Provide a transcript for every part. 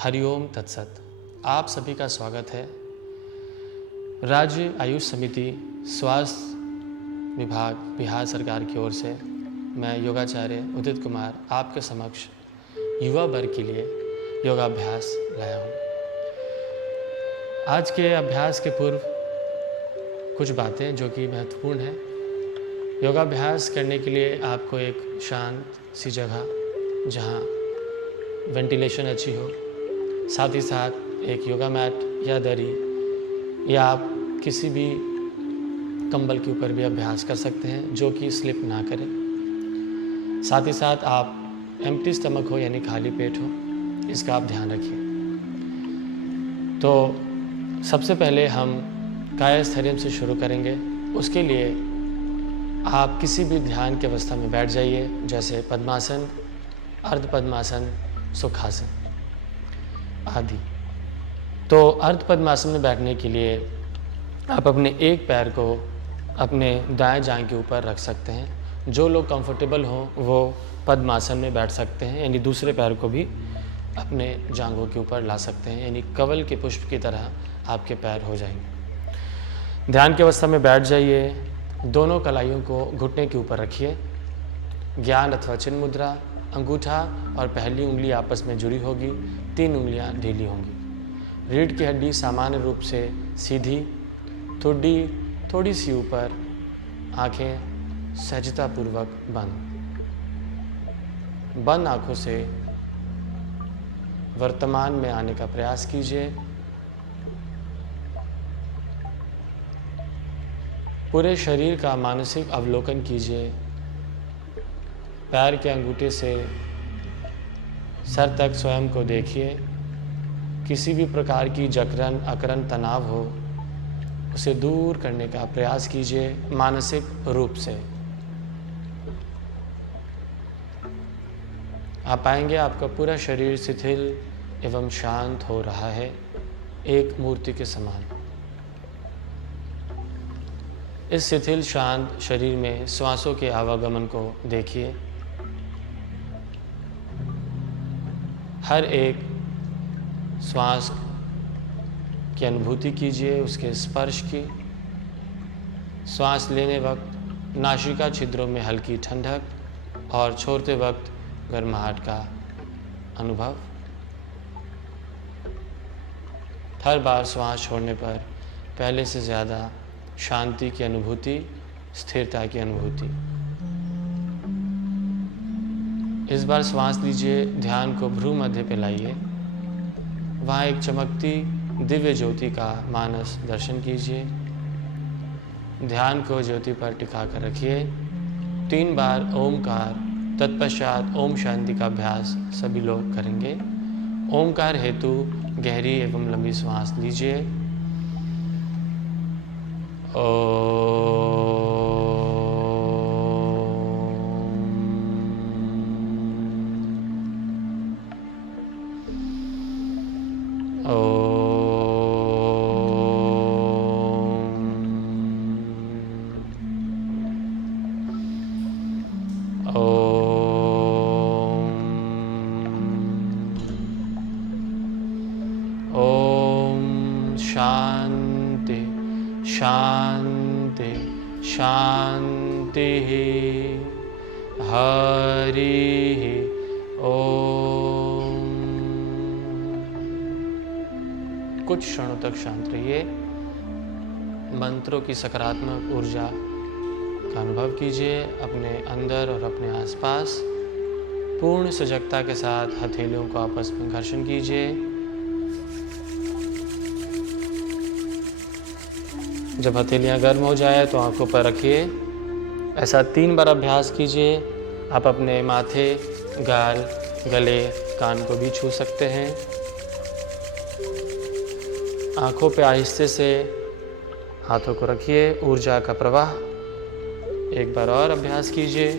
हरिओम तत्सत। आप सभी का स्वागत है। राज्य आयुष समिति स्वास्थ्य विभाग बिहार सरकार की ओर से मैं योगाचार्य उदित कुमार आपके समक्ष युवा वर्ग के लिए योगाभ्यास लाया हूँ। आज के अभ्यास के पूर्व कुछ बातें जो कि महत्वपूर्ण हैं। योगाभ्यास करने के लिए आपको एक शांत सी जगह जहाँ वेंटिलेशन अच्छी हो, साथ ही साथ एक योगा मैट या दरी या आप किसी भी कंबल के ऊपर भी अभ्यास कर सकते हैं जो कि स्लिप ना करे। साथ ही साथ आप एम्प्टी स्टमक हो यानी खाली पेट हो, इसका आप ध्यान रखिए। तो सबसे पहले हम कायस्थैर्य से शुरू करेंगे। उसके लिए आप किसी भी ध्यान की अवस्था में बैठ जाइए, जैसे पद्मासन, अर्ध पद्मासन, सुखासन आदि। तो अर्ध पद्मासन में बैठने के लिए आप अपने एक पैर को अपने दाएं जांघ के ऊपर रख सकते हैं। जो लोग कंफर्टेबल हों वो पद्मासन में बैठ सकते हैं, यानी दूसरे पैर को भी अपने जांघों के ऊपर ला सकते हैं, यानी कवल के पुष्प की तरह आपके पैर हो जाएंगे। ध्यान की अवस्था में बैठ जाइए। दोनों कलाइयों को घुटने के ऊपर रखिए। ज्ञान अथवा चिन्ह मुद्रा, अंगूठा और पहली उंगली आपस में जुड़ी होगी, 3 उंगलियां ढीली होंगी। रीढ़ की हड्डी सामान्य रूप से सीधी, ठुड्डी थोड़ी सी ऊपर, आंखें सहजतापूर्वक बंद। बंद आंखों से वर्तमान में आने का प्रयास कीजिए। पूरे शरीर का मानसिक अवलोकन कीजिए। पैर के अंगूठे से सर तक स्वयं को देखिए। किसी भी प्रकार की जकड़न, अकड़न, तनाव हो उसे दूर करने का प्रयास कीजिए मानसिक रूप से। आप पाएंगे आपका पूरा शरीर शिथिल एवं शांत हो रहा है, एक मूर्ति के समान। इस शिथिल शांत शरीर में श्वासों के आवागमन को देखिए। हर एक श्वास की अनुभूति कीजिए, उसके स्पर्श की। श्वास लेने वक्त नासिका छिद्रों में हल्की ठंडक और छोड़ते वक्त गर्माहट का अनुभव। हर बार श्वास छोड़ने पर पहले से ज़्यादा शांति की अनुभूति, स्थिरता की अनुभूति। इस बार श्वास लीजिए। ध्यान को भ्रू मध्य पे लाइए। वहाँ एक चमकती दिव्य ज्योति का मानस दर्शन कीजिए। ध्यान को ज्योति पर टिका कर रखिए। 3 बार ओमकार, तत्पश्चात ओम शांति का अभ्यास सभी लोग करेंगे। ओमकार हेतु गहरी एवं लंबी श्वास लीजिए। शांति शांति शांति। हरि ओम। कुछ क्षणों तक शांत रहिए। मंत्रों की सकारात्मक ऊर्जा का अनुभव कीजिए अपने अंदर और अपने आसपास। पूर्ण सजगता के साथ हथेलियों को आपस में घर्षण कीजिए। जब हथेलियाँ गर्म हो जाए तो आंखों पर रखिए। ऐसा 3 बार अभ्यास कीजिए। आप अपने माथे, गाल, गले, कान को भी छू सकते हैं। आंखों पे आहिस्ते से हाथों को रखिए। ऊर्जा का प्रवाह। एक बार और अभ्यास कीजिए।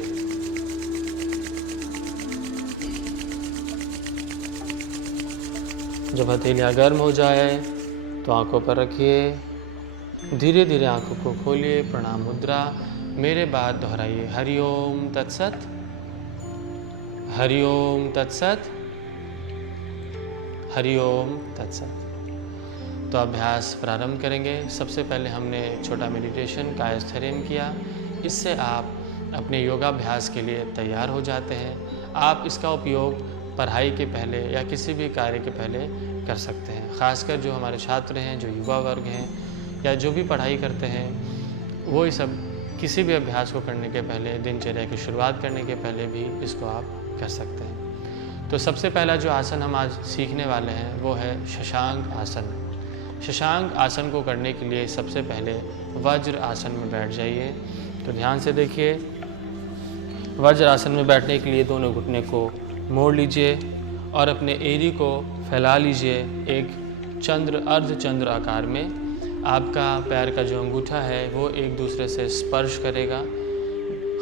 जब हथेलियाँ गर्म हो जाए तो आंखों पर रखिए। धीरे धीरे आंखों को खोलिए। प्रणाम मुद्रा। मेरे बाद दोहराइए। हरिओम तत्सत, हरिओम तत्सत, हरि ओम तत्सत। तो अभ्यास प्रारंभ करेंगे। सबसे पहले हमने एक छोटा मेडिटेशन कायस्थैर्य किया। इससे आप अपने योगाभ्यास के लिए तैयार हो जाते हैं। आप इसका उपयोग पढ़ाई के पहले या किसी भी कार्य के पहले कर सकते हैं। ख़ासकर जो हमारे छात्र हैं, जो युवा वर्ग हैं या जो भी पढ़ाई करते हैं, वो ये सब किसी भी अभ्यास को करने के पहले, दिनचर्या की शुरुआत करने के पहले भी इसको आप कर सकते हैं। तो सबसे पहला जो आसन हम आज सीखने वाले हैं वो है शशांक आसन। शशांक आसन को करने के लिए सबसे पहले वज्र आसन में बैठ जाइए। तो ध्यान से देखिए, वज्र आसन में बैठने के लिए दोनों घुटने को मोड़ लीजिए और अपने एड़ी को फैला लीजिए एक अर्धचंद्र आकार में। आपका पैर का जो अंगूठा है वो एक दूसरे से स्पर्श करेगा।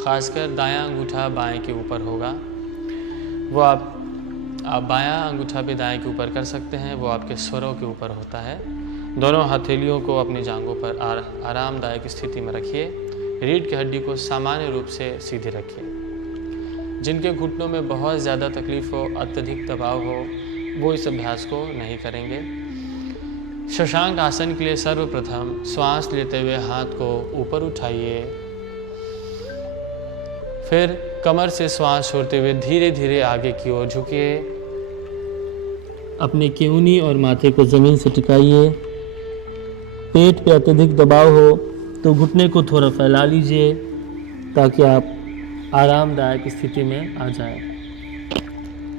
खासकर दायां अंगूठा बाएं के ऊपर होगा। वो आप बायां अंगूठा भी दाएं के ऊपर कर सकते हैं, वो आपके स्वरों के ऊपर होता है। दोनों हथेलियों को अपनी जांघों पर आरामदायक स्थिति में रखिए। रीढ़ की हड्डी को सामान्य रूप से सीधे रखिए। जिनके घुटनों में बहुत ज़्यादा तकलीफ हो, अत्यधिक दबाव हो, वो इस अभ्यास को नहीं करेंगे। शशांक आसन के लिए सर्वप्रथम श्वास लेते हुए हाथ को ऊपर उठाइए। फिर कमर से श्वास छोड़ते हुए धीरे धीरे आगे की ओर झुकिए। अपने केऊनी और माथे को ज़मीन से टिकाइए। पेट पे अत्यधिक दबाव हो तो घुटने को थोड़ा फैला लीजिए ताकि आप आरामदायक स्थिति में आ जाए।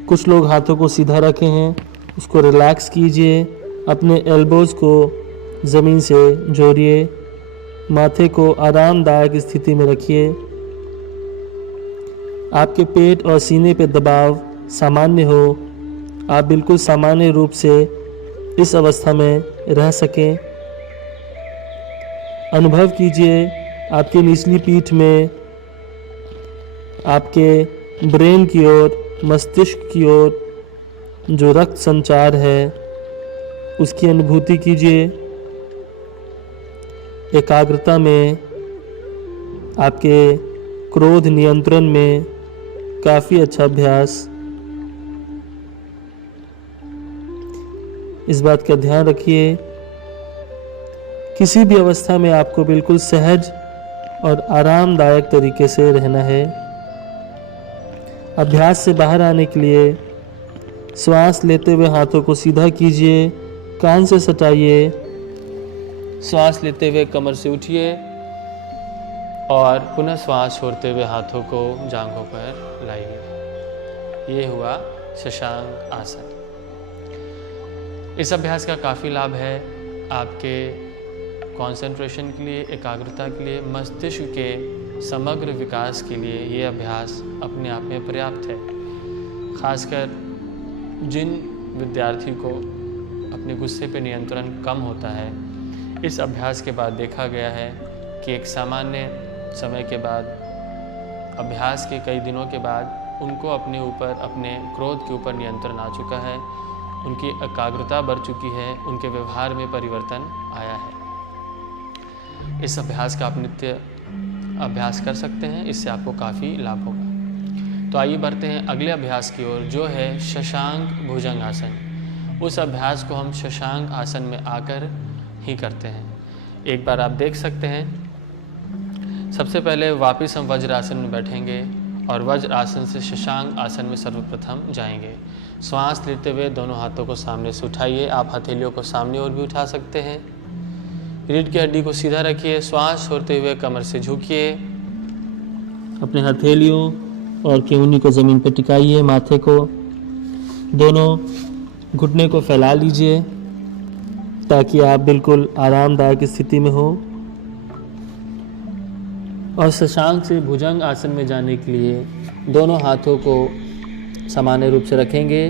कुछ लोग हाथों को सीधा रखे हैं, उसको रिलैक्स कीजिए। अपने एल्बोज़ को ज़मीन से जोड़िए। माथे को आरामदायक स्थिति में रखिए। आपके पेट और सीने पे दबाव सामान्य हो, आप बिल्कुल सामान्य रूप से इस अवस्था में रह सकें। अनुभव कीजिए आपकी निचली पीठ में आपके ब्रेन की ओर, मस्तिष्क की ओर जो रक्त संचार है उसकी अनुभूति कीजिए। एकाग्रता में, आपके क्रोध नियंत्रण में काफ़ी अच्छा अभ्यास। इस बात का ध्यान रखिए, किसी भी अवस्था में आपको बिल्कुल सहज और आरामदायक तरीके से रहना है। अभ्यास से बाहर आने के लिए श्वास लेते हुए हाथों को सीधा कीजिए, कान से सटाइए। श्वास लेते हुए कमर से उठिए और पुनः श्वास छोड़ते हुए हाथों को जांघों पर लाइए। ये हुआ शशांक आसन। इस अभ्यास का काफ़ी लाभ है आपके कंसंट्रेशन के लिए, एकाग्रता के लिए, मस्तिष्क के समग्र विकास के लिए। ये अभ्यास अपने आप में पर्याप्त है। खासकर जिन विद्यार्थी को अपने गुस्से पे नियंत्रण कम होता है, इस अभ्यास के बाद देखा गया है कि एक सामान्य समय के बाद, अभ्यास के कई दिनों के बाद उनको अपने ऊपर, अपने क्रोध के ऊपर नियंत्रण आ चुका है, उनकी एकाग्रता बढ़ चुकी है, उनके व्यवहार में परिवर्तन आया है। इस अभ्यास का आप नित्य अभ्यास कर सकते हैं, इससे आपको काफ़ी लाभ होगा। तो आइए बढ़ते हैं अगले अभ्यास की ओर, जो है शशांक भुजंग आसन। उस अभ्यास को हम शशांक आसन में आकर ही करते हैं। एक बार आप देख सकते हैं। सबसे पहले वापस हम वज्र आसन में बैठेंगे और वज्र आसन से शशांक आसन में सर्वप्रथम जाएंगे। श्वास लेते हुए दोनों हाथों को सामने से उठाइए। आप हथेलियों को सामने और भी उठा सकते हैं। रीढ़ की हड्डी को सीधा रखिए। श्वास छोड़ते हुए कमर से झुकिए। अपने हथेलियों और केऊनी को ज़मीन पर टिकाइए। माथे को, दोनों घुटने को फैला लीजिए ताकि आप बिल्कुल आरामदायक स्थिति में हो। और शशांक से भुजंग आसन में जाने के लिए दोनों हाथों को सामान्य रूप से रखेंगे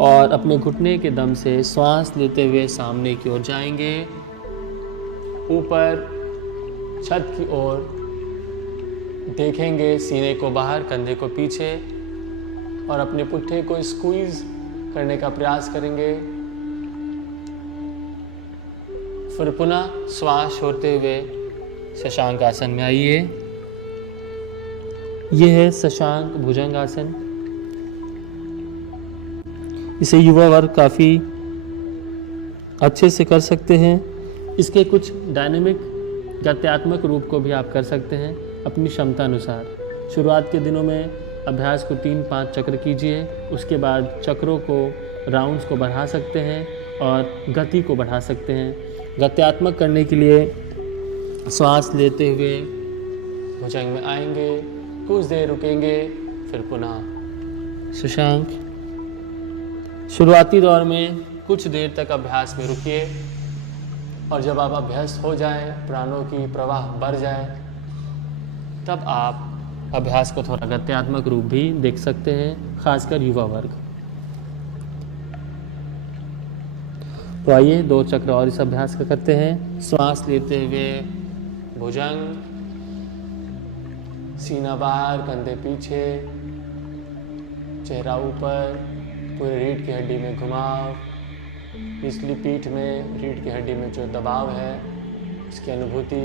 और अपने घुटने के दम से श्वास लेते हुए सामने की ओर जाएंगे, ऊपर छत की ओर देखेंगे, सीने को बाहर, कंधे को पीछे, और अपने पुट्ठे को स्क्वीज करने का प्रयास करेंगे। फिर पुनः श्वास छोड़ते हुए शशांक आसन में आइए। यह है शशांक भुजंग आसन। इसे युवा वर्ग काफ़ी अच्छे से कर सकते हैं। इसके कुछ डायनेमिक गत्यात्मक रूप को भी आप कर सकते हैं अपनी क्षमता अनुसार। शुरुआत के दिनों में अभ्यास को 3-5 चक्र कीजिए, उसके बाद चक्रों को, राउंड्स को बढ़ा सकते हैं और गति को बढ़ा सकते हैं। गत्यात्मक करने के लिए श्वास लेते हुए भुजंग में आएंगे, कुछ देर रुकेंगे, फिर पुनः शशांक। शुरुआती दौर में कुछ देर तक अभ्यास में रुकिए और जब आप अभ्यस्त हो जाएं, प्राणों की प्रवाह बढ़ जाए, तब आप अभ्यास को थोड़ा गत्यात्मक रूप भी देख सकते हैं, खासकर युवा वर्ग। तो आइए 2 चक्र और इस अभ्यास का करते हैं। श्वास लेते हुए भुजंग, सीना बाहर, कंधे पीछे, चेहरा ऊपर, पूरे रीढ़ की हड्डी में घुमाव, पिछली पीठ में, रीढ़ की हड्डी में जो दबाव है उसकी अनुभूति,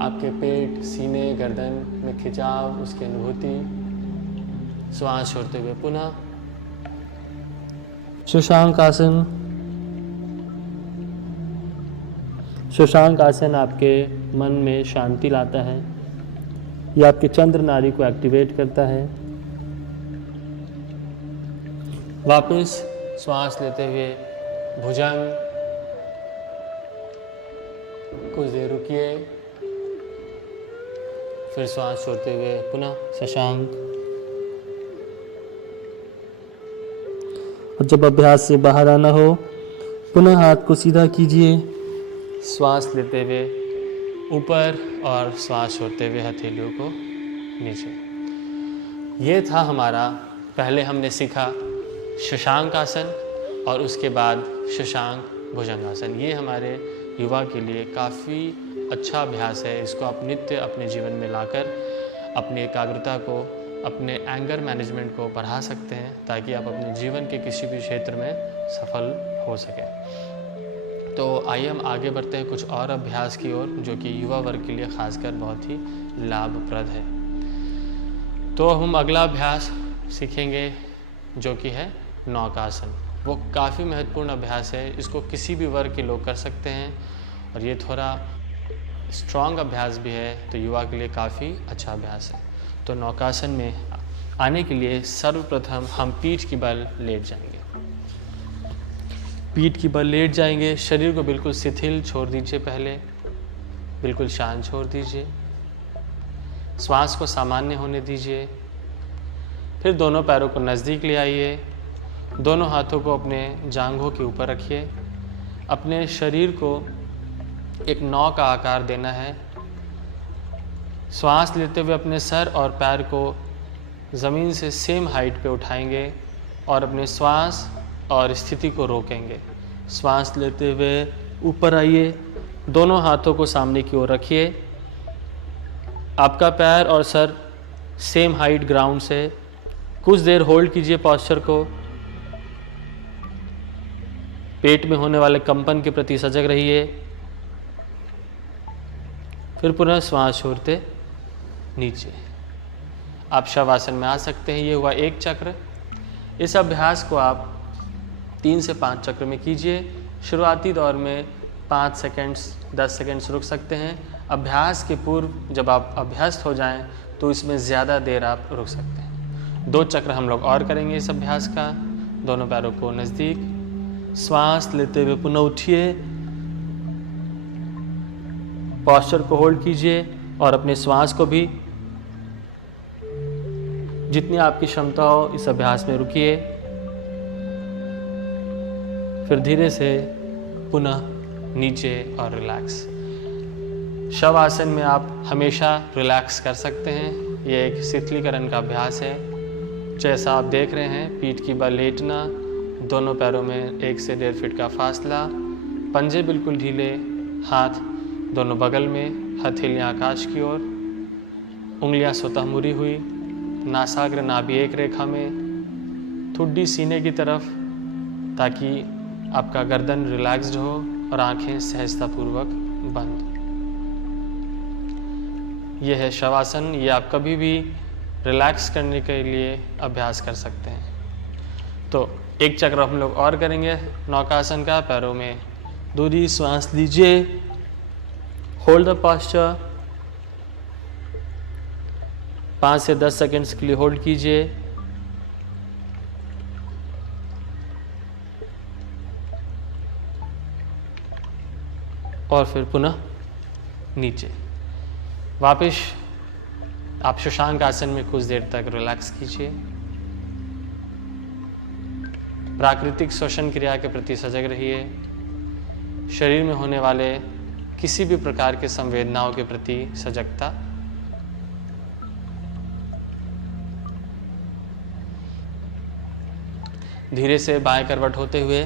आपके पेट, सीने, गर्दन में खिंचाव, उसकी अनुभूति। श्वास छोड़ते हुए पुनः शशांक आसन। शशांक आसन आपके मन में शांति लाता है, यह आपके चंद्र नाड़ी को एक्टिवेट करता है। वापस श्वास लेते हुए भुजंग, कुछ देर रुकिए, फिर श्वास छोड़ते हुए पुनः शशांक। और जब अभ्यास से बाहर आना हो, पुनः हाथ को सीधा कीजिए। श्वास लेते हुए ऊपर और श्वास छोड़ते हुए हथेलियों को नीचे। ये था हमारा, पहले हमने सीखा शशांक आसन और उसके बाद शशांक भुजंगासन। ये हमारे युवा के लिए काफ़ी अच्छा अभ्यास है। इसको आप नित्य अपने जीवन में लाकर अपनी एकाग्रता को, अपने एंगर मैनेजमेंट को बढ़ा सकते हैं, ताकि आप अपने जीवन के किसी भी क्षेत्र में सफल हो सकें। तो आइए हम आगे बढ़ते हैं कुछ और अभ्यास की ओर, जो कि युवा वर्ग के लिए खासकर बहुत ही लाभप्रद है। तो हम अगला अभ्यास सीखेंगे जो कि है नौकासन। वो काफ़ी महत्वपूर्ण अभ्यास है, इसको किसी भी वर्ग के लोग कर सकते हैं और ये थोड़ा स्ट्रॉन्ग अभ्यास भी है, तो युवा के लिए काफ़ी अच्छा अभ्यास है। तो नौकासन में आने के लिए सर्वप्रथम हम पीठ की बल लेट जाएंगे। पीठ की बल लेट जाएंगे, शरीर को बिल्कुल शिथिल छोड़ दीजिए, पहले बिल्कुल शांत छोड़ दीजिए, श्वास को सामान्य होने दीजिए। फिर दोनों पैरों को नज़दीक ले आइए, दोनों हाथों को अपने जांघों के ऊपर रखिए। अपने शरीर को एक नौ का आकार देना है। श्वास लेते हुए अपने सर और पैर को ज़मीन से सेम हाइट पे उठाएंगे और अपने श्वास और स्थिति को रोकेंगे। श्वास लेते हुए ऊपर आइए, दोनों हाथों को सामने की ओर रखिए। आपका पैर और सर सेम हाइट ग्राउंड से। कुछ देर होल्ड कीजिए पॉस्चर को। पेट में होने वाले कंपन के प्रति सजग रहिए। फिर पुनः श्वास छोड़ते नीचे। आप शवासन में आ सकते हैं। ये हुआ एक चक्र। इस अभ्यास को आप 3 से 5 चक्र में कीजिए। शुरुआती दौर में 5 सेकंड्स 10 सेकंड्स रुक सकते हैं। अभ्यास के पूर्व जब आप अभ्यस्त हो जाएं तो इसमें ज़्यादा देर आप रुक सकते हैं। 2 चक्र हम लोग और करेंगे इस अभ्यास का। दोनों पैरों को नज़दीक, श्वास लेते हुए पुनः उठिए, पॉस्चर को होल्ड कीजिए और अपने श्वास को भी जितनी आपकी क्षमता हो इस अभ्यास में रुकिए। फिर धीरे से पुनः नीचे और रिलैक्स। शवासन में आप हमेशा रिलैक्स कर सकते हैं। ये एक शिथिलीकरण का अभ्यास है। जैसा आप देख रहे हैं, पीठ की बल लेटना, दोनों पैरों में 1 से 1.5 फीट का फासला, पंजे बिल्कुल ढीले, हाथ दोनों बगल में, हथेलियाँ आकाश की ओर, उंगलियां स्वतः मुड़ी हुई, नासाग्र नाभि एक रेखा में, ठुड्डी सीने की तरफ, ताकि आपका गर्दन रिलैक्स्ड हो और आंखें सहजतापूर्वक बंद। यह है शवासन। ये आप कभी भी रिलैक्स करने के लिए अभ्यास कर सकते हैं। तो एक चक्र हम लोग और करेंगे नौकासन का। पैरों में दूरी, श्वास लीजिए, होल्ड द पोस्चर, 5 से 10 सेकेंड्स के लिए होल्ड कीजिए। और फिर पुनः नीचे वापस आप शशांक आसन में कुछ देर तक रिलैक्स कीजिए। प्राकृतिक श्वसन क्रिया के प्रति सजग रहिए। शरीर में होने वाले किसी भी प्रकार के संवेदनाओं के प्रति सजगता। धीरे से बाएं करवट होते हुए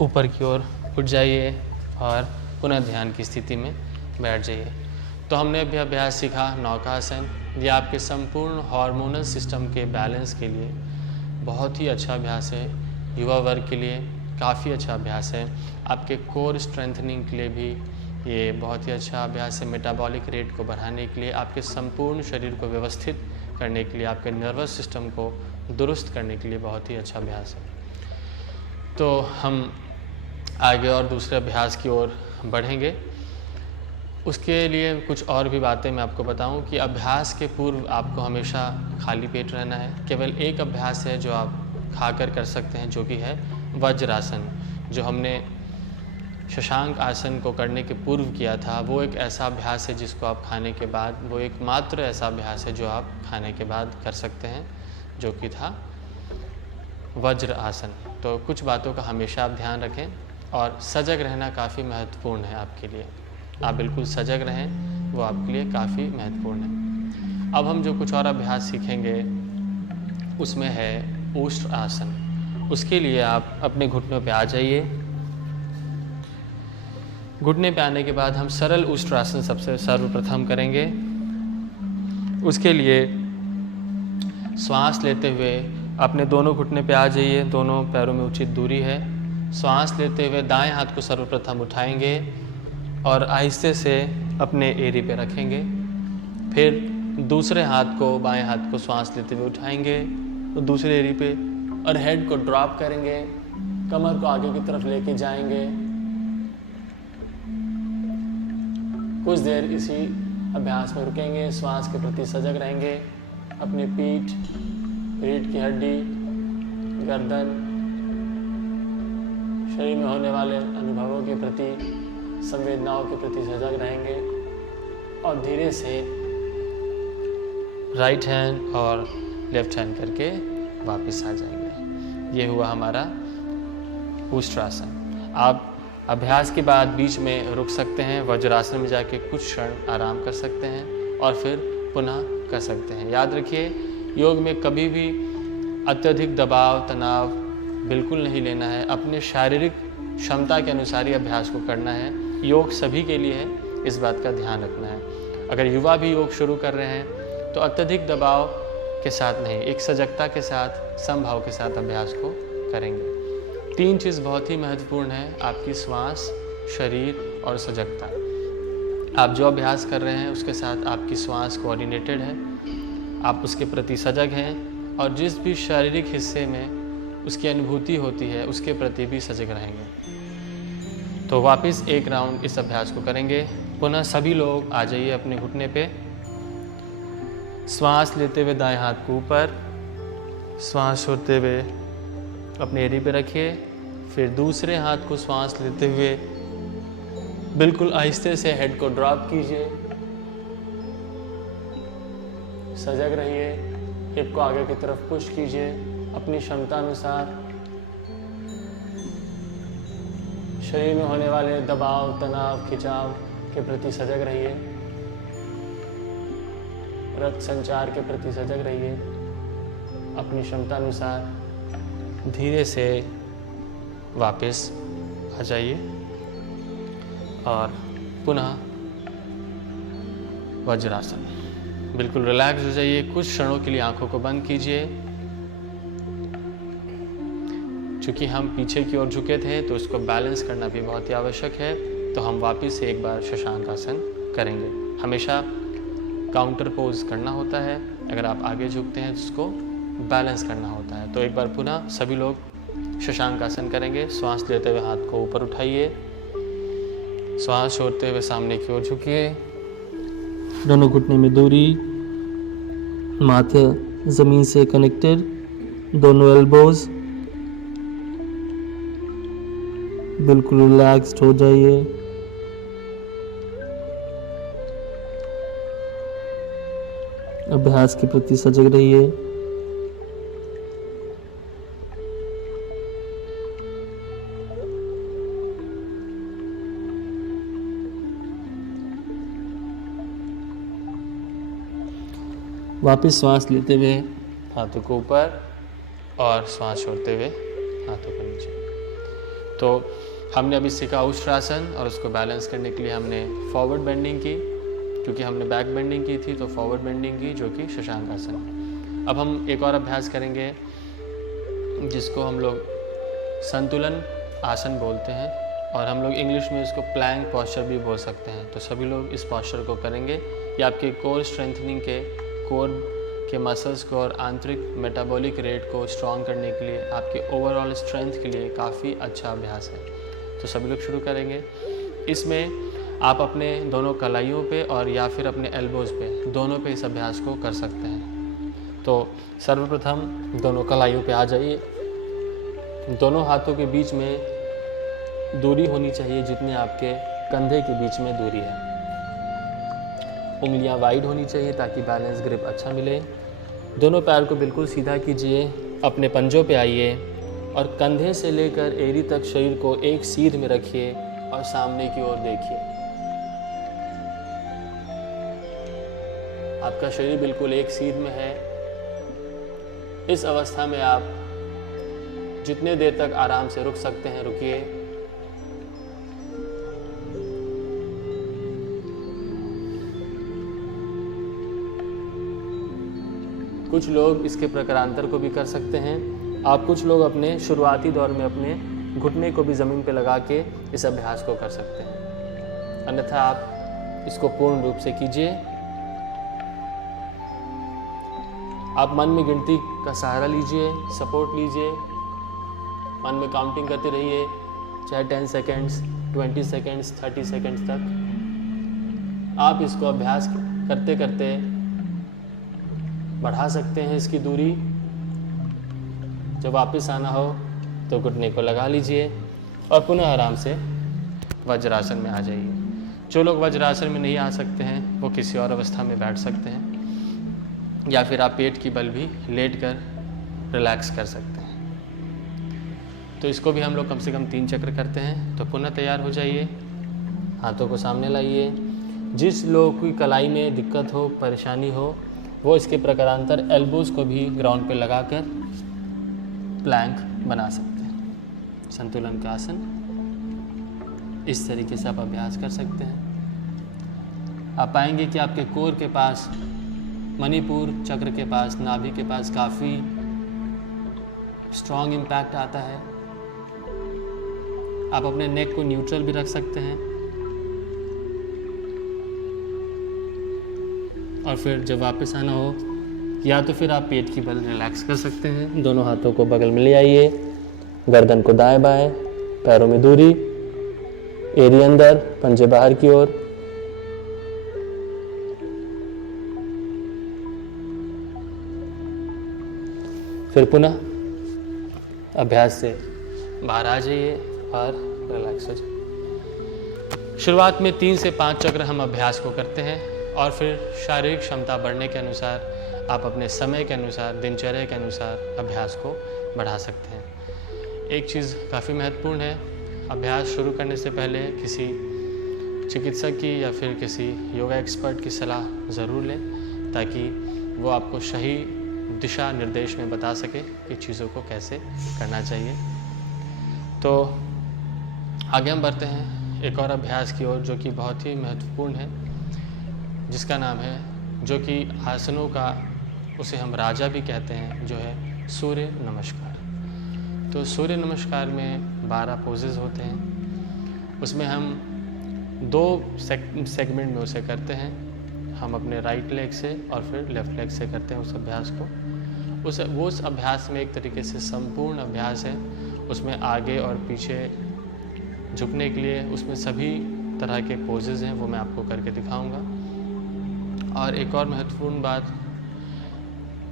ऊपर की ओर उठ जाइए और पुनः ध्यान की स्थिति में बैठ जाइए। तो हमने अभी अभ्यास सीखा नौकासन। ये आपके संपूर्ण हार्मोनल सिस्टम के बैलेंस के लिए बहुत ही अच्छा अभ्यास है। युवा वर्ग के लिए काफ़ी अच्छा अभ्यास है। आपके कोर स्ट्रेंथनिंग के लिए भी ये बहुत ही अच्छा अभ्यास है। मेटाबॉलिक रेट को बढ़ाने के लिए, आपके संपूर्ण शरीर को व्यवस्थित करने के लिए, आपके नर्वस सिस्टम को दुरुस्त करने के लिए बहुत ही अच्छा अभ्यास है। तो हम आगे और दूसरे अभ्यास की ओर बढ़ेंगे। उसके लिए कुछ और भी बातें मैं आपको बताऊं कि अभ्यास के पूर्व आपको हमेशा खाली पेट रहना है। केवल एक अभ्यास है जो आप खाकर कर सकते हैं, जो कि है वज्रासन। जो हमने शशांक आसन को करने के पूर्व किया था, वो एक ऐसा अभ्यास है जिसको आप खाने के बाद, वो एकमात्र ऐसा अभ्यास है जो आप खाने के बाद कर सकते हैं, जो कि था वज्र आसन। तो कुछ बातों का हमेशा आप ध्यान रखें और सजग रहना काफ़ी महत्वपूर्ण है आपके लिए। आप बिल्कुल सजग रहें, वो आपके लिए काफ़ी महत्वपूर्ण है। अब हम जो कुछ और अभ्यास सीखेंगे उसमें है ऊष्ट्र आसन। उसके लिए आप अपने घुटनों पे आ जाइए। घुटने पे आने के बाद हम सरल ऊष्ट्र आसन सबसे सर्वप्रथम करेंगे। उसके लिए श्वास लेते हुए अपने दोनों घुटने पे आ जाइए। दोनों पैरों में उचित दूरी है। श्वास लेते हुए दाएं हाथ को सर्वप्रथम उठाएंगे और आहिस्ते से अपने एरी पे रखेंगे। फिर दूसरे हाथ को, बाएं हाथ को श्वास लेते हुए उठाएंगे तो दूसरे एरी पे और हेड को ड्रॉप करेंगे। कमर को आगे की तरफ लेके जाएंगे। कुछ देर इसी अभ्यास में रुकेंगे। श्वास के प्रति सजग रहेंगे। अपनी पीठ, रीढ़ की हड्डी, गर्दन, शरीर में होने वाले अनुभवों के प्रति, संवेदनाओं के प्रति सजग रहेंगे और धीरे से राइट हैंड और लेफ्ट हैंड करके वापस आ जाएंगे। ये हुआ हमारा ऊष्ट्रासन। आप अभ्यास के बाद बीच में रुक सकते हैं, वज्रासन में जाके कुछ क्षण आराम कर सकते हैं और फिर पुनः कर सकते हैं। याद रखिए, योग में कभी भी अत्यधिक दबाव, तनाव बिल्कुल नहीं लेना है। अपने शारीरिक क्षमता के अनुसार ही अभ्यास को करना है। योग सभी के लिए है, इस बात का ध्यान रखना है। अगर युवा भी योग शुरू कर रहे हैं तो अत्यधिक दबाव के साथ नहीं, एक सजगता के साथ, समभाव के साथ अभ्यास को करेंगे। 3 चीज़ बहुत ही महत्वपूर्ण है, आपकी श्वास, शरीर और सजगता। आप जो अभ्यास कर रहे हैं उसके साथ आपकी श्वास कोऑर्डिनेटेड है, आप उसके प्रति सजग हैं और जिस भी शारीरिक हिस्से में उसकी अनुभूति होती है उसके प्रति भी सजग रहेंगे। तो वापस एक राउंड इस अभ्यास को करेंगे। पुनः सभी लोग आ जाइए अपने घुटने पे। श्वास लेते हुए दाएं हाथ को ऊपर, श्वास छोड़ते हुए अपने एड़ी पे रखिए। फिर दूसरे हाथ को श्वास लेते हुए बिल्कुल आहिस्ते से हेड को ड्रॉप कीजिए। सजग रहिए। हिप को आगे की तरफ पुश कीजिए अपनी क्षमता अनुसार। शरीर में होने वाले दबाव, तनाव, खिंचाव के प्रति सजग रहिए। रक्त संचार के प्रति सजग रहिए। अपनी क्षमता अनुसार धीरे से वापस आ जाइए और पुनः वज्रासन। बिल्कुल रिलैक्स हो जाइए। कुछ क्षणों के लिए आंखों को बंद कीजिए। चूँकि हम पीछे की ओर झुके थे तो इसको बैलेंस करना भी बहुत ही आवश्यक है। तो हम वापस से एक बार शशांक आसन करेंगे। हमेशा काउंटर पोज करना होता है। अगर आप आगे झुकते हैं तो उसको बैलेंस करना होता है। तो एक बार पुनः सभी लोग शशांक आसन करेंगे। श्वास लेते हुए हाथ को ऊपर उठाइए, श्वास छोड़ते हुए सामने की ओर झुकिए। दोनों घुटने में दूरी, माथे ज़मीन से कनेक्टेड, दोनों एल्बोज बिल्कुल रिलैक्स्ड हो जाइए। अभ्यास के प्रति सजग रहिए। वापस श्वास लेते हुए हाथों को ऊपर और श्वास छोड़ते हुए हाथों को नीचे। तो हमने अभी सीखा उष्ट्रासन और उसको बैलेंस करने के लिए हमने फॉरवर्ड बेंडिंग की, क्योंकि हमने बैक बेंडिंग की थी तो फॉरवर्ड बेंडिंग की, जो कि शशांक आसन है। अब हम एक और अभ्यास करेंगे जिसको हम लोग संतुलन आसन बोलते हैं, और हम लोग इंग्लिश में इसको प्लैंक पॉस्चर भी बोल सकते हैं। तो सभी लोग इस पॉस्चर को करेंगे। ये आपके कोर स्ट्रेंथनिंग के, कोर के मसल्स को और आंतरिक मेटाबॉलिक रेट को स्ट्रॉन्ग करने के लिए, आपके ओवरऑल स्ट्रेंथ के लिए काफ़ी अच्छा अभ्यास है। तो सभी लोग शुरू करेंगे। इसमें आप अपने दोनों कलाइयों पे और या फिर अपने एल्बोज़ पे, दोनों पे इस अभ्यास को कर सकते हैं। तो सर्वप्रथम दोनों कलाइयों पे आ जाइए। दोनों हाथों के बीच में दूरी होनी चाहिए जितनी आपके कंधे के बीच में दूरी है। उंगलियां वाइड होनी चाहिए ताकि बैलेंस ग्रिप अच्छा मिले। दोनों पैर को बिल्कुल सीधा कीजिए, अपने पंजों पे आइए और कंधे से लेकर एड़ी तक शरीर को एक सीध में रखिए और सामने की ओर देखिए। आपका शरीर बिल्कुल एक सीध में है। इस अवस्था में आप जितने देर तक आराम से रुक सकते हैं रुकिए। कुछ लोग इसके प्रकारांतर को भी कर सकते हैं। आप कुछ लोग अपने शुरुआती दौर में अपने घुटने को भी ज़मीन पे लगा के इस अभ्यास को कर सकते हैं, अन्यथा आप इसको पूर्ण रूप से कीजिए। आप मन में गिनती का सहारा लीजिए, सपोर्ट लीजिए, मन में काउंटिंग करते रहिए, चाहे 10 सेकेंड्स, 20 सेकेंड्स, 30 सेकेंड्स तक। आप इसको अभ्यास करते करते बढ़ा सकते हैं इसकी दूरी। जब वापस आना हो तो घुटने को लगा लीजिए और पुनः आराम से वज्रासन में आ जाइए। जो लोग वज्रासन में नहीं आ सकते हैं वो किसी और अवस्था में बैठ सकते हैं, या फिर आप पेट की बल भी लेट कर रिलैक्स कर सकते हैं। तो इसको भी हम लोग कम से कम 3 चक्र करते हैं। तो पुनः तैयार हो जाइए, हाथों को सामने लाइए। जिस लोग की कलाई में दिक्कत हो, परेशानी हो, वो इसके प्रकारांतर एल्बोज़ को भी ग्राउंड पे लगाकर प्लैंक बना सकते हैं। संतुलन का आसन इस तरीके से आप अभ्यास कर सकते हैं। आप पाएंगे कि आपके कोर के पास, मणिपुर चक्र के पास, नाभि के पास काफ़ी स्ट्रॉन्ग इम्पैक्ट आता है। आप अपने नेक को न्यूट्रल भी रख सकते हैं और फिर जब वापस आना हो या तो फिर आप पेट की बल रिलैक्स कर सकते हैं। दोनों हाथों को बगल में ले आइए, गर्दन को दाएं बाएं, पैरों में दूरी, एड़ी अंदर, पंजे बाहर की ओर। फिर पुनः अभ्यास से बाहर आ जाइए और रिलैक्स हो जाइए। शुरुआत में 3 से 5 चक्र हम अभ्यास को करते हैं और फिर शारीरिक क्षमता बढ़ने के अनुसार आप अपने समय के अनुसार, दिनचर्या के अनुसार अभ्यास को बढ़ा सकते हैं। एक चीज़ काफ़ी महत्वपूर्ण है, अभ्यास शुरू करने से पहले किसी चिकित्सक की या फिर किसी योगा एक्सपर्ट की सलाह ज़रूर लें, ताकि वो आपको सही दिशा निर्देश में बता सके कि चीज़ों को कैसे करना चाहिए। तो आगे हम बढ़ते हैं एक और अभ्यास की ओर जो कि बहुत ही महत्वपूर्ण है, जिसका नाम है, जो कि आसनों का उसे हम राजा भी कहते हैं, जो है सूर्य नमस्कार। तो सूर्य नमस्कार में 12 पोजेज होते हैं। उसमें हम 2 सेगमेंट में उसे करते हैं। हम अपने राइट लेग से और फिर लेफ़्ट लेग से करते हैं उस अभ्यास को। उस अभ्यास में एक तरीके से संपूर्ण अभ्यास है उसमें आगे और पीछे झुकने के लिए उसमें सभी तरह के पोजेज़ हैं, वो मैं आपको करके दिखाऊंगा। और एक और महत्वपूर्ण बात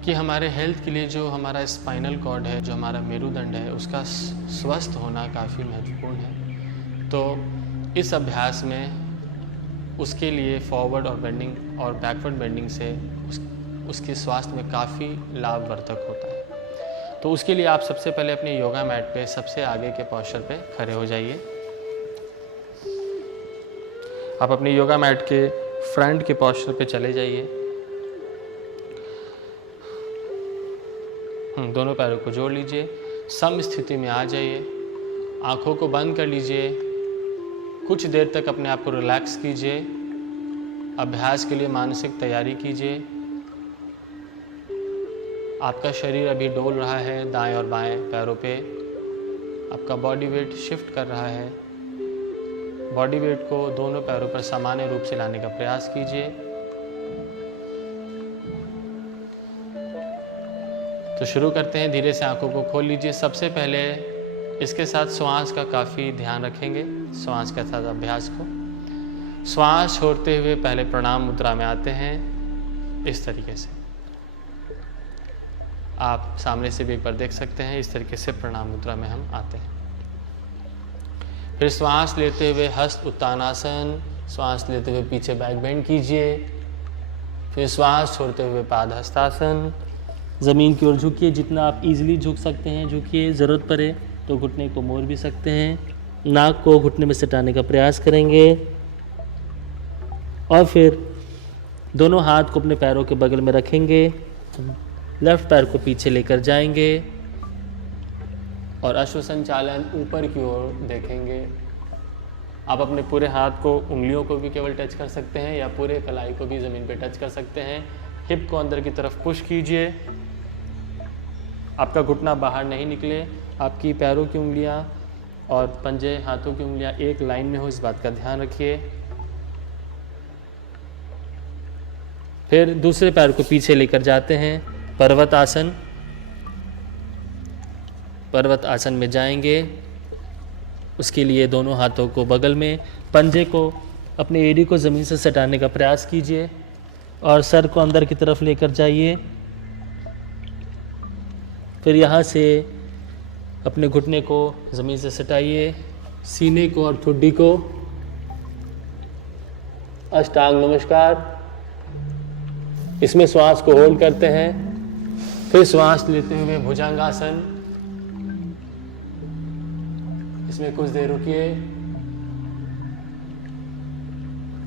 कि हमारे हेल्थ के लिए जो हमारा स्पाइनल कॉर्ड है, जो हमारा मेरुदंड है, उसका स्वस्थ होना काफ़ी महत्वपूर्ण है। तो इस अभ्यास में उसके लिए फॉरवर्ड और बेंडिंग और बैकवर्ड बेंडिंग से उसके स्वास्थ्य में काफ़ी लाभवर्धक होता है। तो उसके लिए आप सबसे पहले अपने योगा मैट पे सबसे आगे के पोस्चर पे खड़े हो जाइए। आप अपने योगा मैट के फ्रंट के पोस्चर पे चले जाइए। दोनों पैरों को जोड़ लीजिए, सम स्थिति में आ जाइए, आँखों को बंद कर लीजिए, कुछ देर तक अपने आप को रिलैक्स कीजिए, अभ्यास के लिए मानसिक तैयारी कीजिए। आपका शरीर अभी डोल रहा है दाएं और बाएं पैरों पे, आपका बॉडी वेट शिफ्ट कर रहा है। बॉडी वेट को दोनों पैरों पर सामान्य रूप से लाने का प्रयास कीजिए। तो शुरू करते हैं। धीरे से आंखों को खोल लीजिए। सबसे पहले इसके साथ श्वास का काफ़ी ध्यान रखेंगे, श्वास के साथ अभ्यास को। श्वास छोड़ते हुए पहले प्रणाम मुद्रा में आते हैं, इस तरीके से। आप सामने से भी एक बार देख सकते हैं, इस तरीके से प्रणाम मुद्रा में हम आते हैं। फिर श्वास लेते हुए हस्त उत्तानासन, श्वास लेते हुए पीछे बैक बेंड कीजिए। फिर श्वास छोड़ते हुए पाद हस्तासन। ज़मीन की ओर झुकिए, जितना आप इजीली झुक सकते हैं झुकिए। ज़रूरत पड़े तो घुटने को मोड़ भी सकते हैं। नाक को घुटने में सटाने का प्रयास करेंगे और फिर दोनों हाथ को अपने पैरों के बगल में रखेंगे। लेफ्ट पैर को पीछे लेकर जाएंगे और अश्व संचालन ऊपर की ओर देखेंगे। आप अपने पूरे हाथ को, उंगलियों को भी केवल टच कर सकते हैं या पूरे कलाई को भी ज़मीन पे टच कर सकते हैं। हिप को अंदर की तरफ पुश कीजिए, आपका घुटना बाहर नहीं निकले। आपकी पैरों की उंगलियां और पंजे हाथों की उंगलियां एक लाइन में हो, इस बात का ध्यान रखिए। फिर दूसरे पैर को पीछे लेकर जाते हैं, पर्वत आसन। पर्वत आसन में जाएंगे। उसके लिए दोनों हाथों को बगल में, पंजे को, अपने एड़ी को ज़मीन से सटाने का प्रयास कीजिए और सर को अंदर की तरफ लेकर जाइए। फिर यहाँ से अपने घुटने को ज़मीन से सटाइए, सीने को और ठुड्डी को। अष्टांग नमस्कार। इसमें श्वास को होल्ड करते हैं। फिर श्वास लेते हुए भुजंगासन, इसमें कुछ देर रुकिए।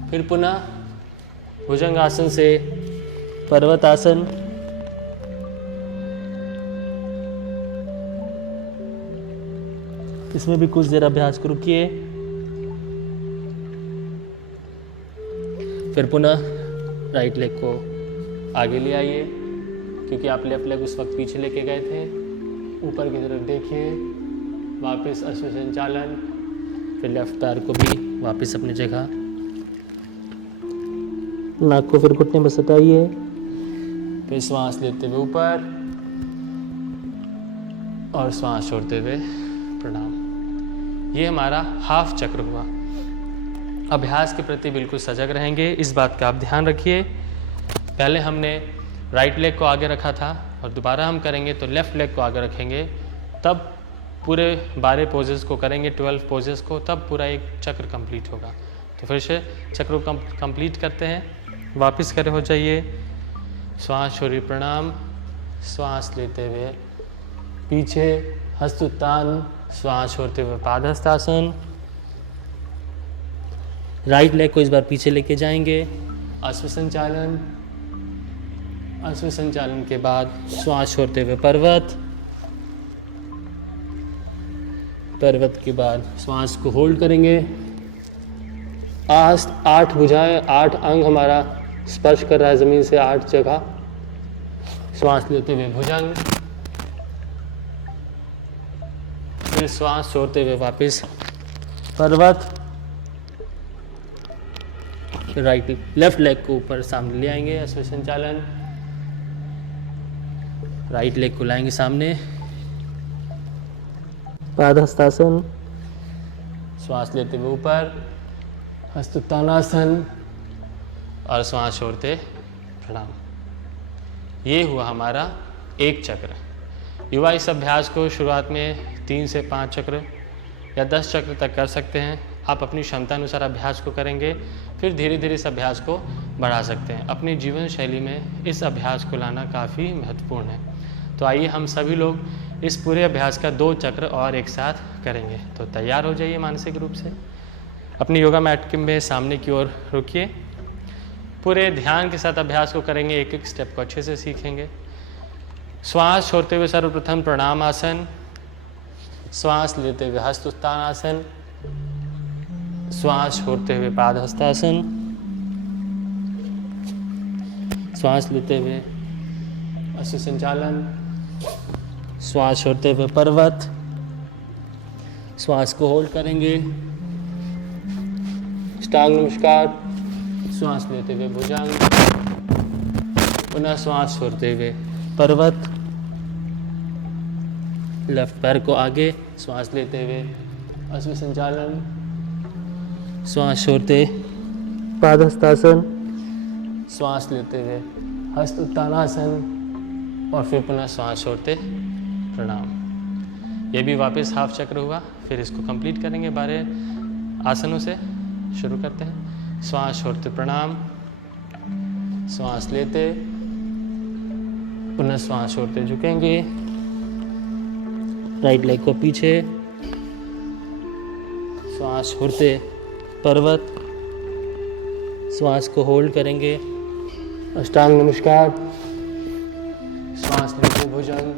फिर पुनः भुजंगासन से पर्वतासन। इसमें भी कुछ देर अभ्यास को रुकिए। फिर पुनः राइट लेग को आगे ले आइए, क्योंकि आप लेफ्ट लेग उस वक्त पीछे लेके गए थे। ऊपर की तरफ देखिए, वापस अश्व संचालन। फिर लेफ्ट पैर को भी वापस अपनी जगह, नाक को फिर घुटने में सटाइए। फिर श्वास लेते हुए ऊपर और श्वास छोड़ते हुए प्रणाम। ये हमारा हाफ चक्र हुआ। अभ्यास के प्रति बिल्कुल सजग रहेंगे, इस बात का आप ध्यान रखिए। पहले हमने राइट लेग को आगे रखा था और दोबारा हम करेंगे तो लेफ़्ट लेग को आगे रखेंगे, तब पूरे 12 पोजेस को करेंगे, 12 पोजेस को, तब पूरा एक चक्र कंप्लीट होगा। तो फिर से चक्र को कंप्लीट करते हैं। वापस खड़े हो जाइए, श्वास छोड़िए, प्रणाम। श्वास लेते हुए पीछे हस्त उत्तान, श्वास छोड़ते हुए पाद हस्तासन। राइट लेग को इस बार पीछे लेके जाएंगे, अश्व संचालन। अश्व संचालन के बाद श्वास छोड़ते हुए पर्वत। पर्वत के बाद श्वास को होल्ड करेंगे। 8 भुजाएं, 8 अंग हमारा स्पर्श कर रहा है जमीन से, 8 जगह। श्वास लेते हुए भुजंग, फिर श्वास छोड़ते हुए वापस पर्वत। राइट लेफ्ट लेग को ऊपर सामने ले आएंगे, अश्व संचालन। राइट लेग को लाएंगे सामने, पादहस्तासन। श्वास लेते हुए ऊपर, हस्तोत्तानासन और श्वास छोड़ते प्रणाम। ये हुआ हमारा एक चक्र। युवा इस अभ्यास को शुरुआत में 3 से 5 चक्र या 10 चक्र तक कर सकते हैं। आप अपनी क्षमता अनुसार अभ्यास को करेंगे, फिर धीरे धीरे इस अभ्यास को बढ़ा सकते हैं। अपनी जीवन शैली में इस अभ्यास को लाना काफ़ी महत्वपूर्ण है। तो आइए हम सभी लोग इस पूरे अभ्यास का 2 चक्र और एक साथ करेंगे। तो तैयार हो जाइए मानसिक रूप से। अपनी योगा मैट में सामने की ओर रुकिए। पूरे ध्यान के साथ अभ्यास को करेंगे, एक एक स्टेप को अच्छे से सीखेंगे। श्वास छोड़ते हुए सर्वप्रथम प्रणाम आसन, श्वास लेते हुए हस्तोत्तानासन, श्वास छोड़ते हुए पादहस्तासन, श्वास लेते हुए अश्व संचालन, श्वास छोड़ते हुए पर्वत, श्वास को होल्ड करेंगे, अष्टांग नमस्कार, श्वास लेते हुए भुजंग, पुनः श्वास छोड़ते हुए पर्वत, लेफ्ट पैर को आगे, श्वास लेते हुए अश्व संचालन, श्वास छोड़ते पादहस्तासन, श्वास लेते हुए हस्त उत्तानासन और फिर पुनः श्वास छोड़ते प्रणाम। ये भी वापस हाफ चक्र हुआ। फिर इसको कंप्लीट करेंगे 12 आसनों से। शुरू करते हैं। श्वास छोड़ते प्रणाम, श्वास लेते, पुनः श्वास छोड़ते झुकेंगे, राइट लेग को पीछे, श्वास छोड़ते पर्वत, श्वास को होल्ड करेंगे, अष्टांग नमस्कार, श्वास लेते भुजंग,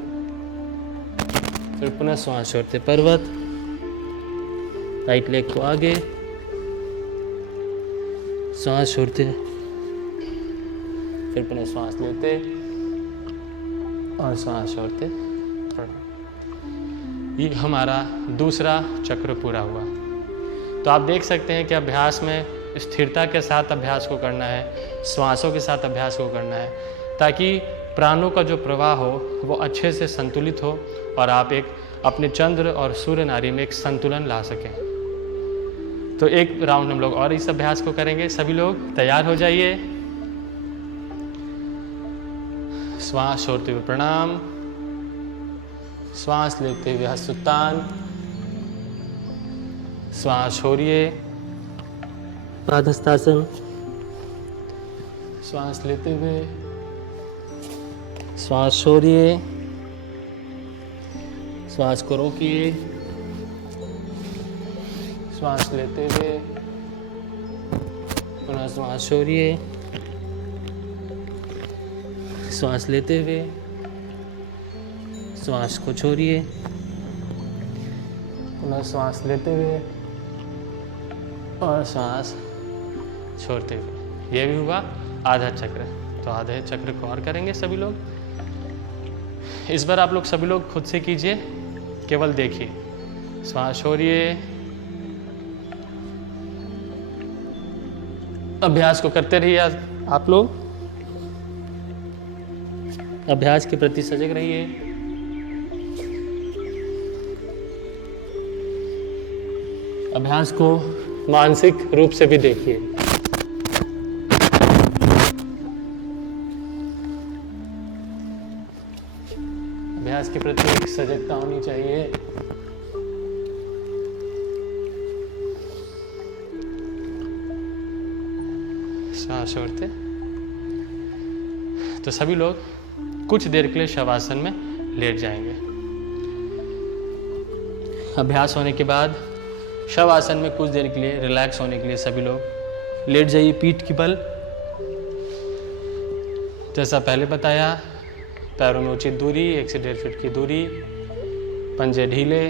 फिर पुनः श्वास छोड़ते पर्वत, राइट लेग को आगे, श्वास छोड़ते, फिर पुनः श्वास लेते और श्वास छोड़ते प्रणाम। ये हमारा दूसरा चक्र पूरा हुआ। तो आप देख सकते हैं कि अभ्यास में स्थिरता के साथ अभ्यास को करना है, श्वासों के साथ अभ्यास को करना है, ताकि प्राणों का जो प्रवाह हो वो अच्छे से संतुलित हो और आप एक अपने चंद्र और सूर्य नाड़ी में एक संतुलन ला सकें। तो एक राउंड हम लोग और इस अभ्यास को करेंगे। सभी लोग तैयार हो जाइए। श्वास छोड़ते हुए प्रणाम, श्वास लेते हुए हस्तोत्तान, श्वास छोड़िए पादहस्तासन, श्वास लेते हुए, श्वास छोड़िए, श्वास को रोकिए, श्वास लेते हुए, पुनः श्वास छोड़िए, श्वास लेते हुए, श्वास को छोड़िए, पुनः श्वास लेते हुए और श्वास छोड़ते हुए। ये भी हुआ आधा चक्र। तो आधे चक्र को और करेंगे सभी लोग। इस बार आप लोग सभी लोग खुद से कीजिए, केवल देखिए। श्वास छोड़िए, अभ्यास को करते रहिए। आप लोग अभ्यास के प्रति सजग रहिए। अभ्यास को मानसिक रूप से भी देखिए। अभ्यास के प्रति एक सजगता होनी चाहिए। श्वास छोड़ते। तो सभी लोग कुछ देर के लिए शवासन में लेट जाएंगे। अभ्यास होने के बाद शवासन में कुछ देर के लिए रिलैक्स होने के लिए सभी लोग लेट जाइए पीठ की बल। जैसा पहले बताया, पैरों में उचित दूरी, 1 से 1.5 फीट की दूरी, पंजे ढीले,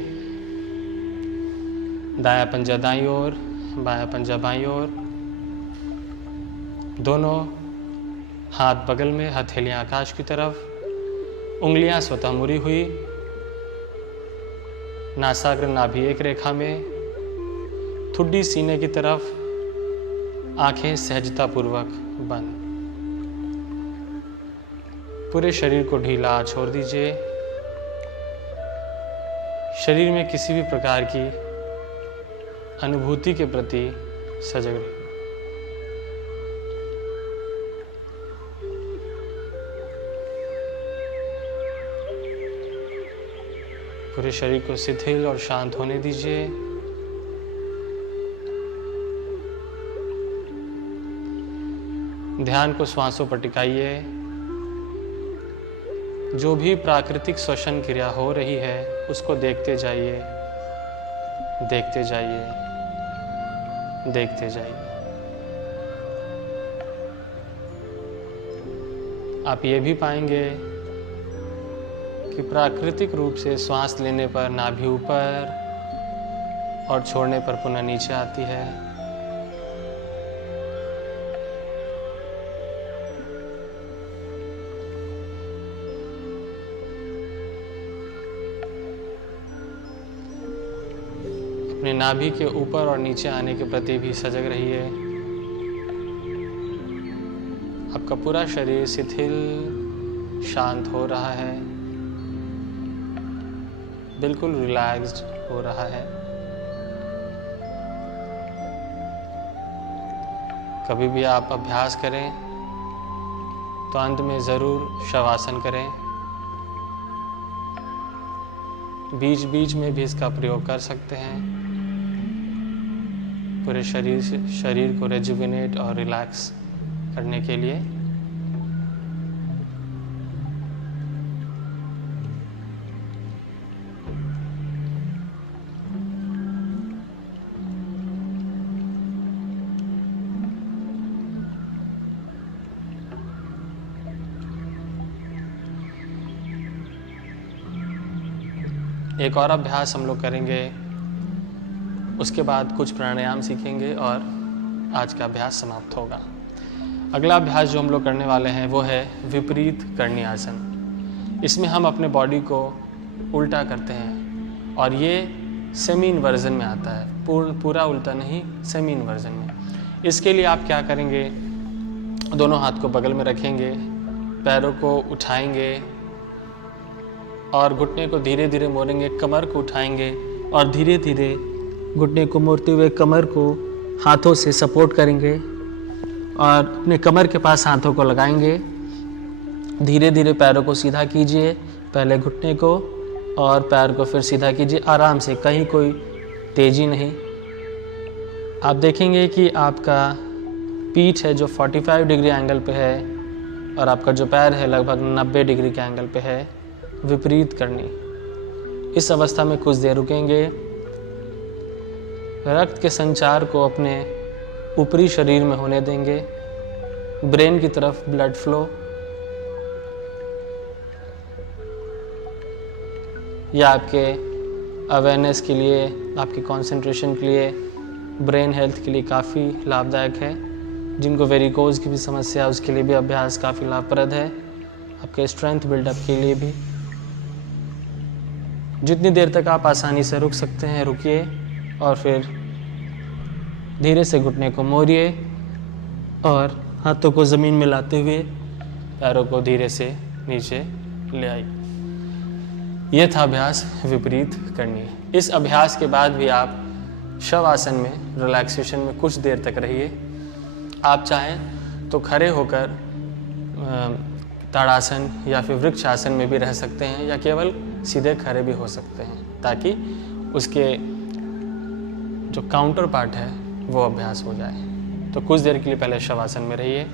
दायां पंजा दाईं ओर, बायां पंजा बाईं ओर, दोनों हाथ बगल में, हथेलियां आकाश की तरफ, उंगलियां स्वतः मुड़ी हुई, नासाग्र नाभि एक रेखा में, ठुड्डी सीने की तरफ, आंखें सहजतापूर्वक बंद। पूरे शरीर को ढीला छोड़ दीजिए। शरीर में किसी भी प्रकार की अनुभूति के प्रति सजग रहिए। पूरे शरीर को शिथिल और शांत होने दीजिए। ध्यान को श्वासों पर टिकाइए। जो भी प्राकृतिक श्वसन क्रिया हो रही है उसको देखते जाइए, देखते जाइए, देखते जाइए। आप ये भी पाएंगे कि प्राकृतिक रूप से श्वास लेने पर नाभि ऊपर और छोड़ने पर पुनः नीचे आती है। अपने नाभि के ऊपर और नीचे आने के प्रति भी सजग रहिए। आपका पूरा शरीर शिथिल शांत हो रहा है, बिल्कुल रिलैक्स्ड हो रहा है। कभी भी आप अभ्यास करें तो अंत में ज़रूर शवासन करें। बीच बीच में भी इसका प्रयोग कर सकते हैं, पूरे शरीर को रेजुविनेट और रिलैक्स करने के लिए। एक और अभ्यास हम लोग करेंगे, उसके बाद कुछ प्राणायाम सीखेंगे और आज का अभ्यास समाप्त होगा। अगला अभ्यास जो हम लोग करने वाले हैं वो है विपरीत करणी आसन। इसमें हम अपने बॉडी को उल्टा करते हैं और ये सेमी इन्वर्जन में आता है, पूरा उल्टा नहीं, सेमी इन्वर्जन में। इसके लिए आप क्या करेंगे, दोनों हाथ को बगल में रखेंगे, पैरों को उठाएंगे और घुटने को धीरे धीरे मोड़ेंगे, कमर को उठाएंगे और धीरे धीरे घुटने को मोड़ते हुए कमर को हाथों से सपोर्ट करेंगे और अपने कमर के पास हाथों को लगाएंगे। धीरे धीरे पैरों को सीधा कीजिए, पहले घुटने को और पैर को फिर सीधा कीजिए, आराम से, कहीं कोई तेज़ी नहीं। आप देखेंगे कि आपका पीठ है जो 45 डिग्री एंगल पे है और आपका जो पैर है लगभग 90 डिग्री के एंगल पे है। विपरीत करनी। इस अवस्था में कुछ देर रुकेंगे, रक्त के संचार को अपने ऊपरी शरीर में होने देंगे, ब्रेन की तरफ ब्लड फ्लो। यह आपके अवेयरनेस के लिए, आपके कंसंट्रेशन के लिए, ब्रेन हेल्थ के लिए काफ़ी लाभदायक है। जिनको वेरिकोज की भी समस्या है उसके लिए भी अभ्यास काफ़ी लाभप्रद है, आपके स्ट्रेंथ बिल्डअप के लिए भी। जितनी देर तक आप आसानी से रुक सकते हैं रुकिए और फिर धीरे से घुटने को मोड़िए और हाथों को ज़मीन में लाते हुए पैरों को धीरे से नीचे ले आइए। यह था अभ्यास विपरीत करनी। इस अभ्यास के बाद भी आप शव आसन में, रिलैक्सेशन में कुछ देर तक रहिए। आप चाहें तो खड़े होकर ताड़ासन या फिर वृक्ष आसन में भी रह सकते हैं या केवल सीधे खड़े भी हो सकते हैं, ताकि उसके जो काउंटर पार्ट है वो अभ्यास हो जाए। तो कुछ देर के लिए पहले शवासन में रहिए।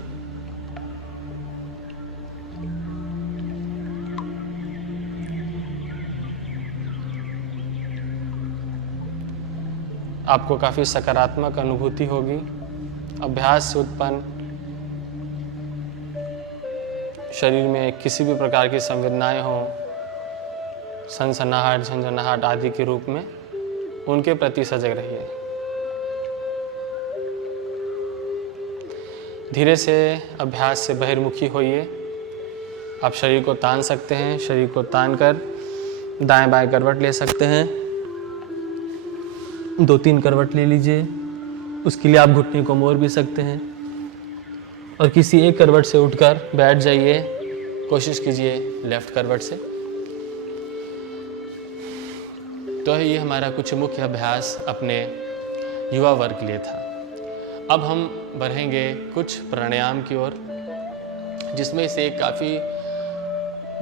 आपको काफ़ी सकारात्मक अनुभूति होगी। अभ्यास से उत्पन्न शरीर में किसी भी प्रकार की संवेदनाएं हों, सनसनाहट, झंझनाहट आदि के रूप में, उनके प्रति सजग रहिए। धीरे से अभ्यास से बहिर्मुखी होइए। आप शरीर को तान सकते हैं, शरीर को तान कर दाएं बाएं करवट ले सकते हैं। 2-3 करवट ले लीजिए। उसके लिए आप घुटने को मोड़ भी सकते हैं और किसी एक करवट से उठकर बैठ जाइए। कोशिश कीजिए लेफ्ट करवट से। तो ये हमारा कुछ मुख्य अभ्यास अपने युवा वर्ग के लिए था। अब हम बढ़ेंगे कुछ प्राणायाम की ओर, जिसमें से एक काफ़ी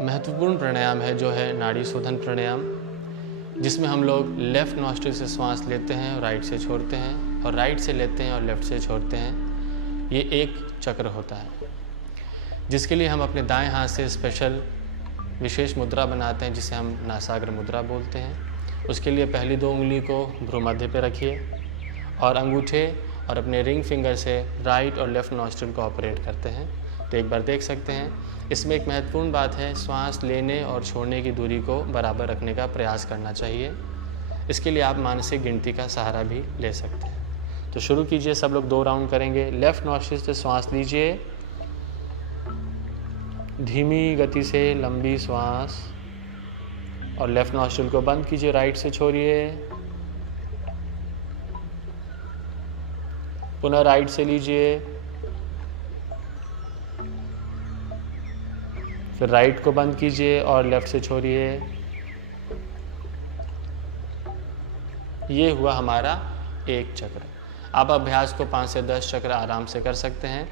महत्वपूर्ण प्राणायाम है जो है नाड़ी शोधन प्राणायाम, जिसमें हम लोग लेफ़्ट नॉस्ट्रिल से श्वास लेते हैं और राइट से छोड़ते हैं, और राइट से लेते हैं और लेफ़्ट से छोड़ते हैं। ये एक चक्र होता है, जिसके लिए हम अपने दाएं हाथ से स्पेशल विशेष मुद्रा बनाते हैं, जिसे हम नासाग्र मुद्रा बोलते हैं। उसके लिए पहली 2 उंगली को भ्रूमध्य पे रखिए और अंगूठे और अपने रिंग फिंगर से राइट और लेफ़्ट नॉस्ट्रिल को ऑपरेट करते हैं। तो एक बार देख सकते हैं। इसमें एक महत्वपूर्ण बात है, श्वास लेने और छोड़ने की दूरी को बराबर रखने का प्रयास करना चाहिए। इसके लिए आप मानसिक गिनती का सहारा भी ले सकते हैं। तो शुरू कीजिए, सब लोग 2 राउंड करेंगे। लेफ़्ट नॉस्ट्रिल से श्वास लीजिए, धीमी गति से लंबी श्वास, और लेफ़्ट नॉस्ट्रिल को बंद कीजिए, राइट से छोड़िए। पुनः राइट से लीजिए, फिर राइट को बंद कीजिए और लेफ़्ट से छोड़िए। ये हुआ हमारा एक चक्र। आप अभ्यास को 5 से 10 चक्र आराम से कर सकते हैं।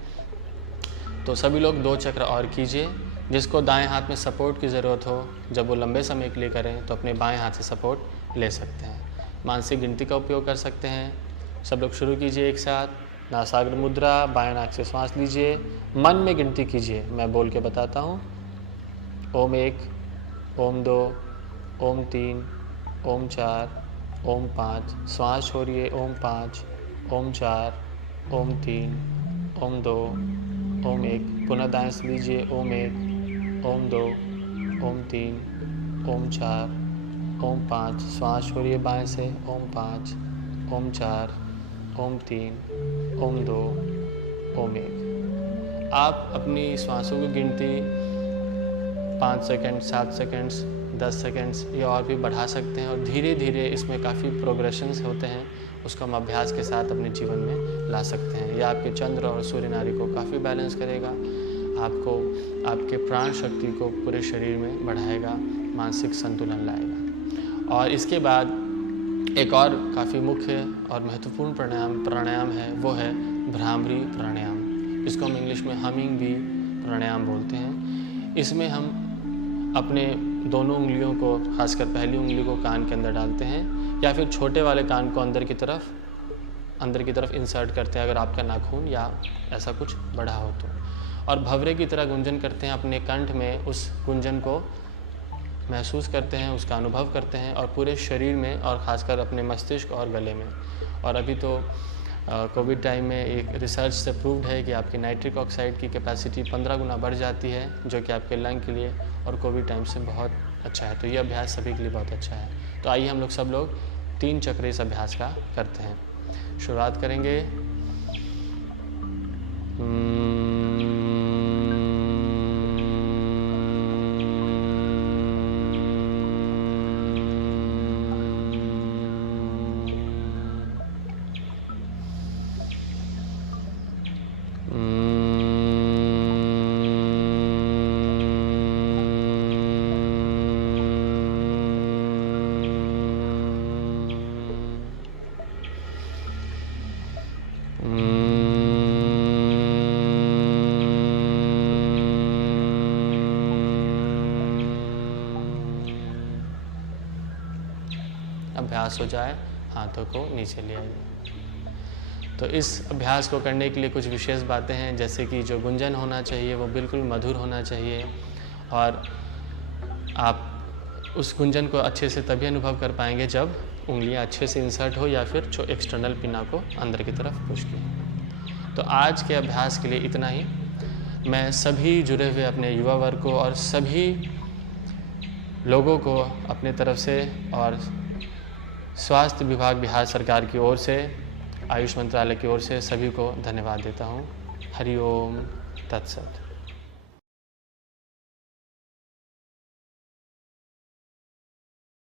तो सभी लोग 2 चक्र और कीजिए। जिसको दाएं हाथ में सपोर्ट की ज़रूरत हो, जब वो लंबे समय के लिए करें, तो अपने बाएं हाथ से सपोर्ट ले सकते हैं। मानसिक गिनती का उपयोग कर सकते हैं। सब लोग शुरू कीजिए एक साथ। नासाग्र मुद्रा, बाएं नाक से श्वास लीजिए, मन में गिनती कीजिए, मैं बोल के बताता हूँ। ओम 1, ओम 2, ओम 3, ओम 4, ओम 5, श्वास छोड़िए। ओम 5, ओम 4, ओम 3, ओम 2, ओम 1, पुनः दाएं से लीजिए। ओम 1, ओम 2, ओम 3, ओम 4, ओम 5, श्वास छोड़िए बाएं से। ओम 5, ओम 4, ओम 3, ओम 2, ओम 1। आप अपनी श्वासों की गिनती 5 सेकंड, 7 सेकंड्स, 10 सेकंड्स या और भी बढ़ा सकते हैं, और धीरे धीरे इसमें काफ़ी प्रोग्रेशंस होते हैं, उसको हम अभ्यास के साथ अपने जीवन में ला सकते हैं। यह आपके चंद्र और सूर्य नाड़ी को काफ़ी बैलेंस करेगा, आपको आपके प्राण शक्ति को पूरे शरीर में बढ़ाएगा, मानसिक संतुलन लाएगा। और इसके बाद एक और काफ़ी मुख्य और महत्वपूर्ण प्राणायाम है, वो है भ्रामरी प्राणायाम। इसको हम इंग्लिश में हमिंग बी प्राणायाम बोलते हैं। इसमें हम अपने दोनों उंगलियों को, खासकर पहली उंगली को कान के अंदर डालते हैं, या फिर छोटे वाले कान को अंदर की तरफ इंसर्ट करते हैं, अगर आपका नाखून या ऐसा कुछ बड़ा हो तो, और भंवरे की तरह गुंजन करते हैं। अपने कंठ में उस गुंजन को महसूस करते हैं, उसका अनुभव करते हैं, और पूरे शरीर में, और ख़ासकर अपने मस्तिष्क और गले में। और अभी तो कोविड टाइम में एक रिसर्च से प्रूव्ड है कि आपकी नाइट्रिक ऑक्साइड की कैपेसिटी 15 गुना बढ़ जाती है, जो कि आपके लंग के लिए और कोविड टाइम से बहुत अच्छा है। तो ये अभ्यास सभी के लिए बहुत अच्छा है। तो आइए हम लोग सब लोग 3 चक्र इस अभ्यास का करते हैं। शुरुआत करेंगे। अभ्यास हो जाए, हाथों को नीचे ले आइए। तो इस अभ्यास को करने के लिए कुछ विशेष बातें हैं, जैसे कि जो गुंजन होना चाहिए वो बिल्कुल मधुर होना चाहिए, और आप उस गुंजन को अच्छे से तभी अनुभव कर पाएंगे जब उंगलियां अच्छे से इंसर्ट हो, या फिर जो एक्सटर्नल पिना को अंदर की तरफ पुश किए। तो आज के अभ्यास के लिए इतना ही। मैं सभी जुड़े हुए अपने युवा वर्ग को और सभी लोगों को अपने तरफ से और स्वास्थ्य विभाग बिहार सरकार की ओर से, आयुष मंत्रालय की ओर से सभी को धन्यवाद देता हूँ। हरि ओम तत्सत।